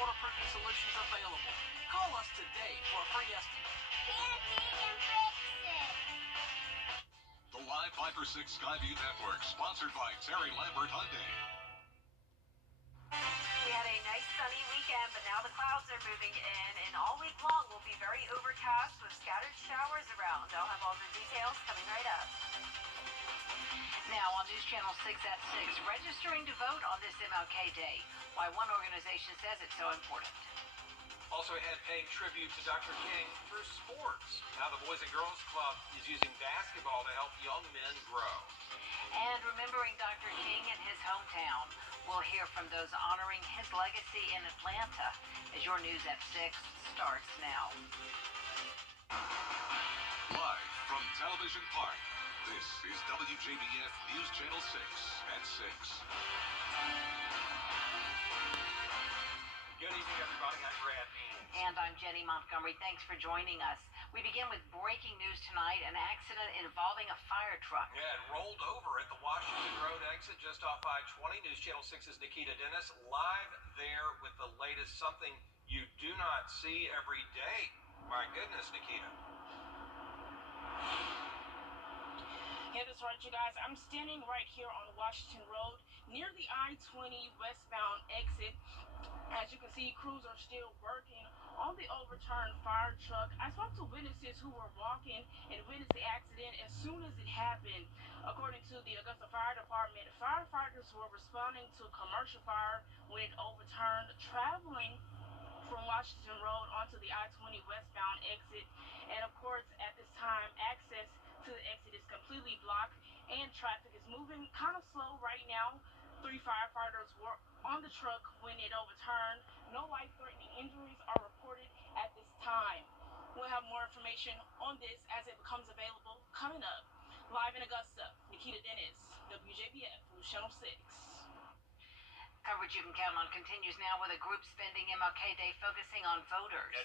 waterproofing solutions available. Call us today for a free estimate. Candy and fix it. The Live 5 for 6 Skyview Network, sponsored by Terry Lambert Hyundai. We had a nice sunny weekend, but now the clouds are moving in, and all week long will be very overcast with scattered showers around. I'll have all the details coming right up. Now on News Channel 6 at 6, registering to vote on this MLK Day. Why one organization says it's so important. Also ahead, paying tribute to Dr. King through sports. Now the Boys and Girls Club is using basketball to help young men grow. And remembering Dr. King in his hometown. We'll hear from those honoring his legacy in Atlanta as your News at 6 starts now. Live from Television Park, this is WJBF News Channel 6 at 6. Good evening, everybody. I'm Brad Means. And I'm Jenny Montgomery. Thanks for joining us. We begin with breaking news tonight, an accident involving a fire truck. Yeah, it rolled over at the Washington Road exit just off I-20. News Channel 6's Nikita Dennis live there with the latest, something you do not see every day. My goodness, Nikita. Yeah, that's right, you guys. I'm standing right here on Washington Road near the I-20 westbound exit. As you can see, crews are still working on the overturned fire truck. I spoke to witnesses who were walking and witnessed the accident as soon as it happened. According to the Augusta Fire Department, firefighters were responding to a commercial fire when it overturned, traveling from Washington Road onto the I-20 westbound exit. And of course, at this time, access to the exit is completely blocked and traffic is moving kind of slow right now. 3 firefighters were on the truck when it overturned. No life-threatening injuries are reported at this time. We'll have more information on this as it becomes available coming up. Live in Augusta, Nikita Dennis, WJBF, News Channel 6. Coverage you can count on continues now with a group spending MLK Day focusing on voters.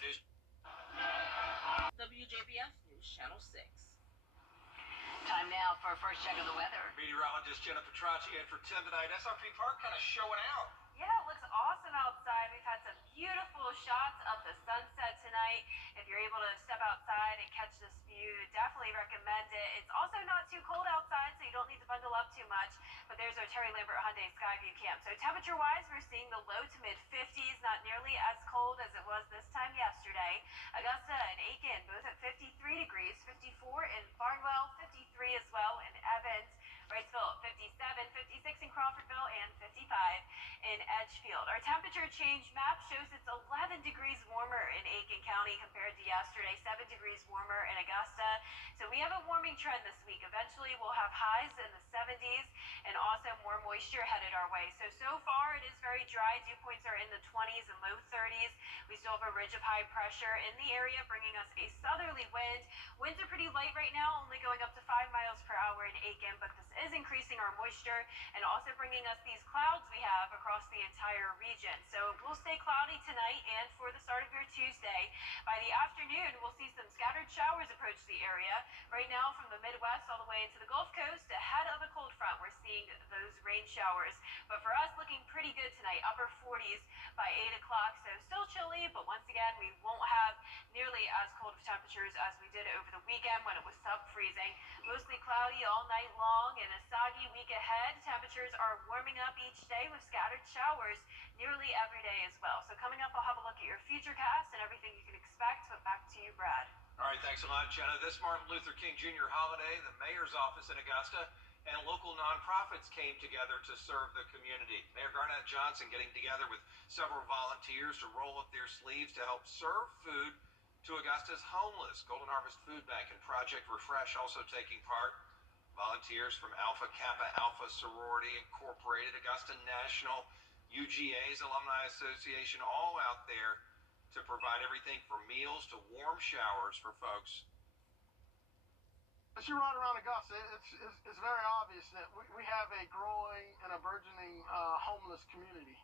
WJBF, News Channel 6. Time now for a first check of the weather. Meteorologist Jenna Petracci in for Tim tonight. SRP Park kind of showing out. Yeah, it looks awesome outside. We've had some beautiful shots of the sunset tonight. If you're able to step outside and catch this view, definitely recommend it. It's also not too cold outside, so you don't need to bundle up too much. But there's our Terry Lambert Hyundai Skyview Camp. So temperature-wise, we're seeing the low to mid-50s, not nearly as cold as it was this time yesterday. Augusta and Aiken both at 53 degrees, 54 in Barnwell, 53 as well in Evans. Wrightsville 57, 56 in Crawfordville, and 55 in Edgefield. Our temperature change map shows it's 11 degrees warmer in Aiken County compared to yesterday, 7 degrees warmer in Augusta. So we have a warming trend this week. Eventually we'll have highs in the 70s and also more moisture headed our way. So far it is very dry. Dew points are in the 20s and low 30s. We still have a ridge of high pressure in the area bringing us a southerly wind. Winds are pretty light right now, only going up to 5 miles per hour in Aiken, but this is increasing our moisture and also bringing us these clouds we have across the entire region. So we'll stay cloudy tonight and for the start of your Tuesday. By the afternoon, we'll see some scattered showers approach the area. Right now from the Midwest all the way into the Gulf Coast, ahead of a cold front, we're seeing those rain showers. But for us, looking pretty good tonight, upper 40s by 8 o'clock. So still chilly, but once again, we won't have nearly as cold of temperatures as we did over the weekend when it was sub-freezing. Mostly cloudy all night long and a soggy week ahead. Temperatures are warming up each day with scattered showers nearly every day as well. So coming up, I'll have a look at your futurecast and everything you can expect. But back to you, Brad. All right, thanks a lot, Jenna. This Martin Luther King Jr. holiday, the mayor's office in Augusta and local nonprofits came together to serve the community. Mayor Garnett Johnson getting together with several volunteers to roll up their sleeves to help serve food to Augusta's homeless. Golden Harvest Food Bank and Project Refresh also taking part. Volunteers from Alpha Kappa Alpha Sorority Incorporated, Augusta National, UGA's Alumni Association, all out there to provide everything from meals to warm showers for folks. As you ride around Augusta, it's very obvious that we have a growing and a burgeoning homeless community.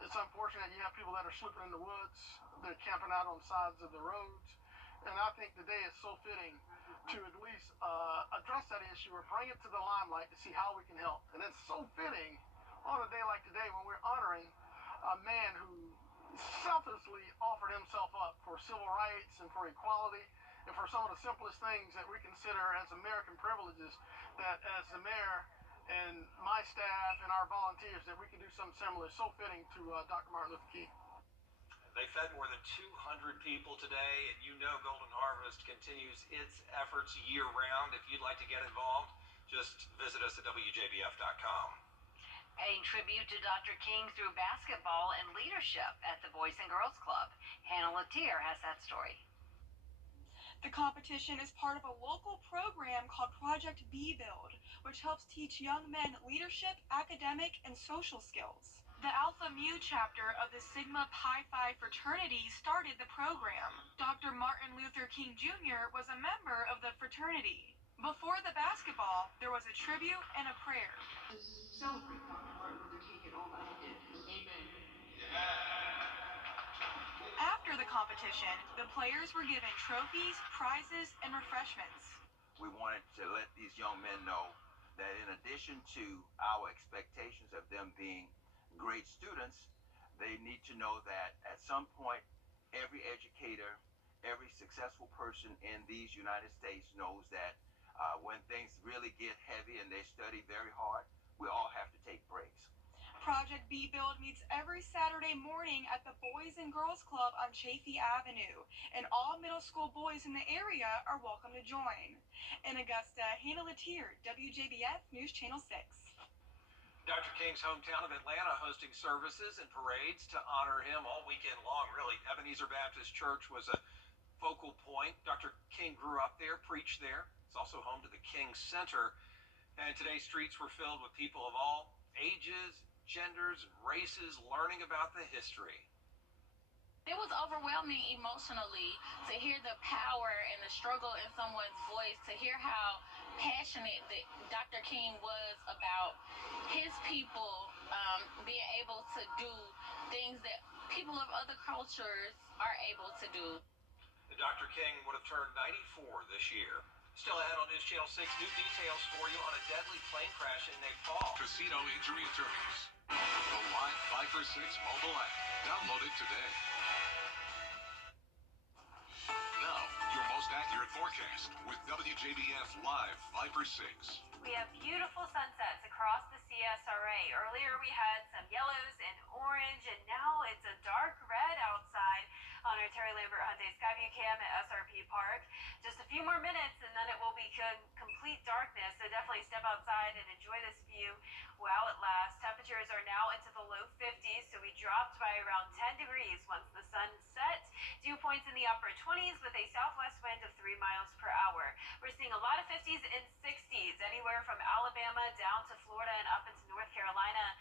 It's unfortunate you have people that are sleeping in the woods, they're camping out on sides of the roads, and I think today is so fitting to at least address that issue or bring it to the limelight to see how we can help. And it's so fitting on a day like today when we're honoring a man who selflessly offered himself up for civil rights and for equality and for some of the simplest things that we consider as American privileges, that as the mayor and my staff and our volunteers, that we can do something similar. So fitting to Dr. Martin Luther King. They fed more than 200 people today, and you know Golden Harvest continues its efforts year-round. If you'd like to get involved, just visit us at WJBF.com. Paying tribute to Dr. King through basketball and leadership at the Boys and Girls Club. Hannah Latier has that story. The competition is part of a local program called Project B Build, which helps teach young men leadership, academic, and social skills. The Alpha Mu chapter of the Sigma Pi Phi fraternity started the program. Dr. Martin Luther King Jr. was a member of the fraternity. Before the basketball, there was a tribute and a prayer. Celebrate Dr. Martin Luther King and all that he did. Amen. After the competition, the players were given trophies, prizes, and refreshments. We wanted to let these young men know that in addition to our expectations of them being great students, they need to know that at some point, every educator, every successful person in these United States knows that when things really get heavy and they study very hard, we all have to take breaks. Project B Build meets every Saturday morning at the Boys and Girls Club on Chaffee Avenue, and all middle school boys in the area are welcome to join. In Augusta, Hannah Latier, WJBF News Channel 6. Dr. King's hometown of Atlanta hosting services and parades to honor him all weekend long, really. Ebenezer Baptist Church was a focal point. Dr. King grew up there, preached there. It's also home to the King Center. And today's streets were filled with people of all ages, genders, and races learning about the history. It was overwhelming emotionally to hear the power and the struggle in someone's voice, to hear how passionate that Dr. King was about his people being able to do things that people of other cultures are able to do. Dr. King would have turned 94 this year. Still ahead on News Channel 6, new details for you on a deadly plane crash in Nepal. Casino Injury Attorneys. The Live 5 for 6 mobile app. Download it today. Now, your most accurate forecast with WJBF Live 5 for 6. We have beautiful sunsets across the CSRA. Earlier we had some yellows and orange, and now it's a dark red outside on our Terry Lambert Hyundai Skyview Cam at SRP Park. Just a few more minutes and then it will be complete darkness, so definitely step outside and enjoy this view while it lasts. Temperatures are now into the low 50s, so we dropped by around 10 degrees once the sun set. Dew points in the upper 20s with a southwest wind of 3 miles per hour. We're seeing a lot of 50s and 60s, anywhere from Alabama down to Florida and up into North Carolina.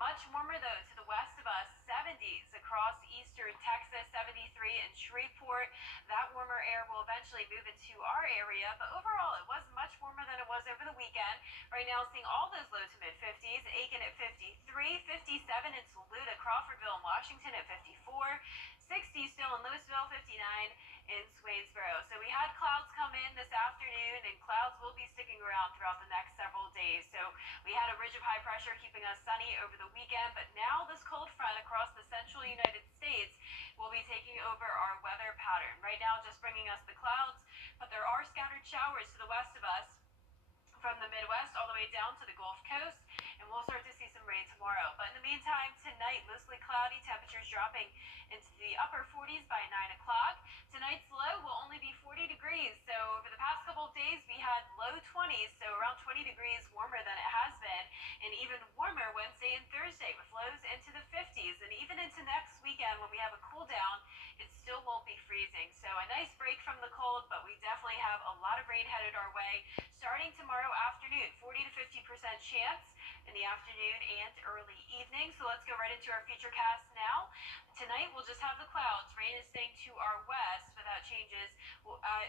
Much warmer though to the west of us, 70s across eastern Texas, 73 in Shreveport. That warmer air will eventually move into our area, but overall it was much warmer than it was over the weekend. Right now seeing all those low to mid 50s, Aiken at 53, 57 in Saluda, Crawfordville and Washington at 54, 60 still in Louisville, 59 in Swainsboro. So we had clouds come in this afternoon, and clouds will be sticking around throughout the next several days. So we had a ridge of high pressure keeping us sunny over the weekend, but now this cold front across the central United States will be taking over our weather pattern. Right now just bringing us the clouds, but there are scattered showers to the west of us from the Midwest all the way down to the Gulf Coast, and we'll start to see some rain tomorrow. But in the meantime, tonight, mostly cloudy, temperatures dropping into the upper 40s by 9 o'clock. Tonight's low will only be 40 degrees. So over the past couple of days, we had low 20s, so around 20 degrees warmer than it has been, and even warmer Wednesday and Thursday with lows into the 50s. And even into next weekend when we have a cool down, it still won't be freezing. So a nice break from the cold, but we definitely have a lot of rain headed our way starting tomorrow afternoon. 40 to 50% chance in the afternoon and early evening. So let's go right into our future cast now. Tonight we'll just have the clouds. Rain is staying to our west, but that changes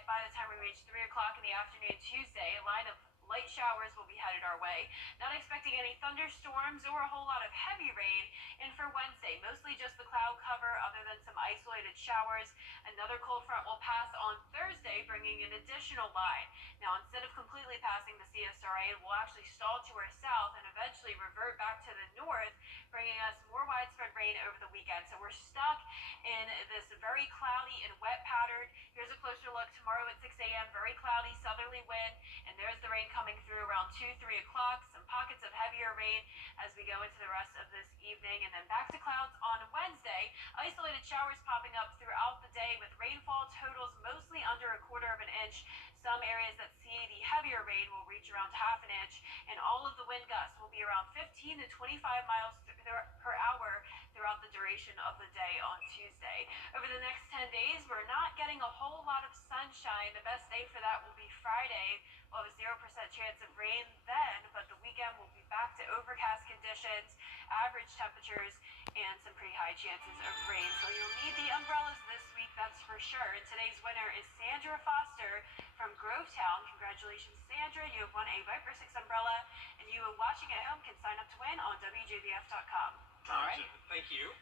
by the time we reach 3 o'clock in the afternoon Tuesday. A line of light showers will be headed our way. Not expecting any thunderstorms or a whole lot of heavy rain. And for Wednesday, mostly just the cloud cover other than some isolated showers. Another cold front will pass on Thursday, bringing an additional line. Now, instead of completely passing the CSRA, it will actually stall to our south and eventually revert back to the north, bringing us more widespread rain over the weekend. So we're stuck in this very cloudy and wet pattern. Here's a closer look tomorrow at 6 a.m. Very cloudy southerly wind, and there's the rain coming through around 2, 3 o'clock. Some pockets of heavier rain as we go into the rest of this evening, and then back to clouds on Wednesday. Isolated showers popping up throughout the day with rainfall totals mostly under 1/4 inch. Some areas that see the heavier rain will reach around 1/2 inch, and all of the wind gusts will be around 15 to 25 miles per hour throughout the duration of the day on Tuesday. Over the next 10 days, we're not getting a whole lot of sunshine. The best day for that will be Friday. We'll have a 0% chance of rain then, but the weekend will be back to overcast conditions, average temperatures, and some pretty high chances of rain. So you'll need the umbrellas this week, that's for sure. And today's winner is Sandra Foster from Grovetown. Congratulations, Sandra. You have won a Viper 6 umbrella, and you watching at home can sign up to win on WJBF.com. All right. Thank you.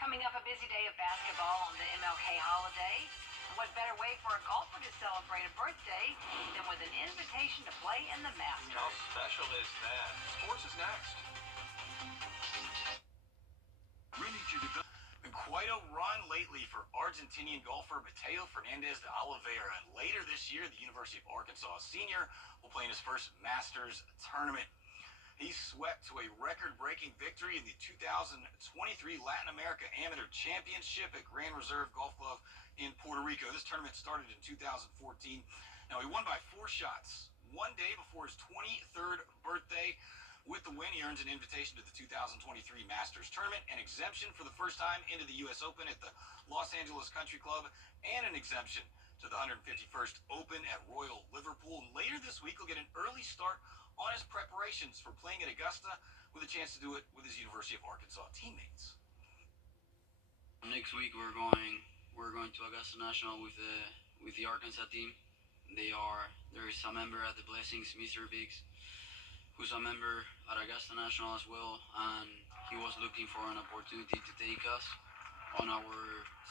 Coming up, a busy day of basketball on the MLK holiday. And what better way for a golfer to celebrate a birthday than with an invitation to play in the Masters? How special is that? Sports is next. Been quite a run lately for Argentinian golfer Mateo Fernandez de Oliveira. And later this year, the University of Arkansas senior will play in his first Masters tournament. He swept to a record-breaking victory in the 2023 Latin America Amateur Championship at Grand Reserve Golf Club in Puerto Rico. This tournament started in 2014. Now, he won by 4 shots one day before his 23rd birthday. With the win, he earns an invitation to the 2023 Masters Tournament, an exemption for the first time into the U.S. Open at the Los Angeles Country Club, and an exemption to the 151st Open at Royal Liverpool. And later this week, he'll get an early start on his preparations for playing at Augusta, with a chance to do it with his University of Arkansas teammates. Next week we're going to Augusta National with the Arkansas team. There's a member at the Blessings, Mr. Biggs, who's a member at Augusta National as well, and he was looking for an opportunity to take us on our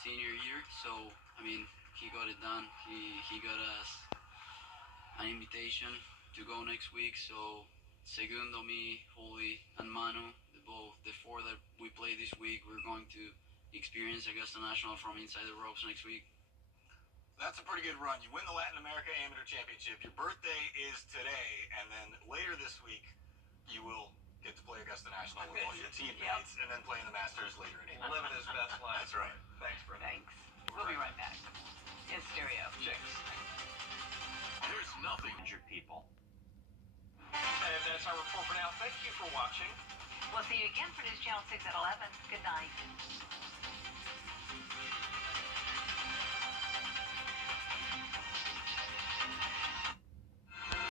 senior year. So I mean, he got it done. He got us an invitation to go next week. So Segundo, me, Holy, and Manu, the 4 that we play this week, we're going to experience Augusta National from inside the ropes next week. That's a pretty good run. You win the Latin America Amateur Championship. Your birthday is today, and then later this week, you will get to play Augusta National with all your teammates, and then play in the Masters later in April. Living his best life. That's right. Thanks, Brent. Thanks. We'll be right back. In stereo. Jinx. There's nothing. Injured people. And that's our report for now. Thank you for watching. We'll see you again for News Channel 6 at 11. Good night.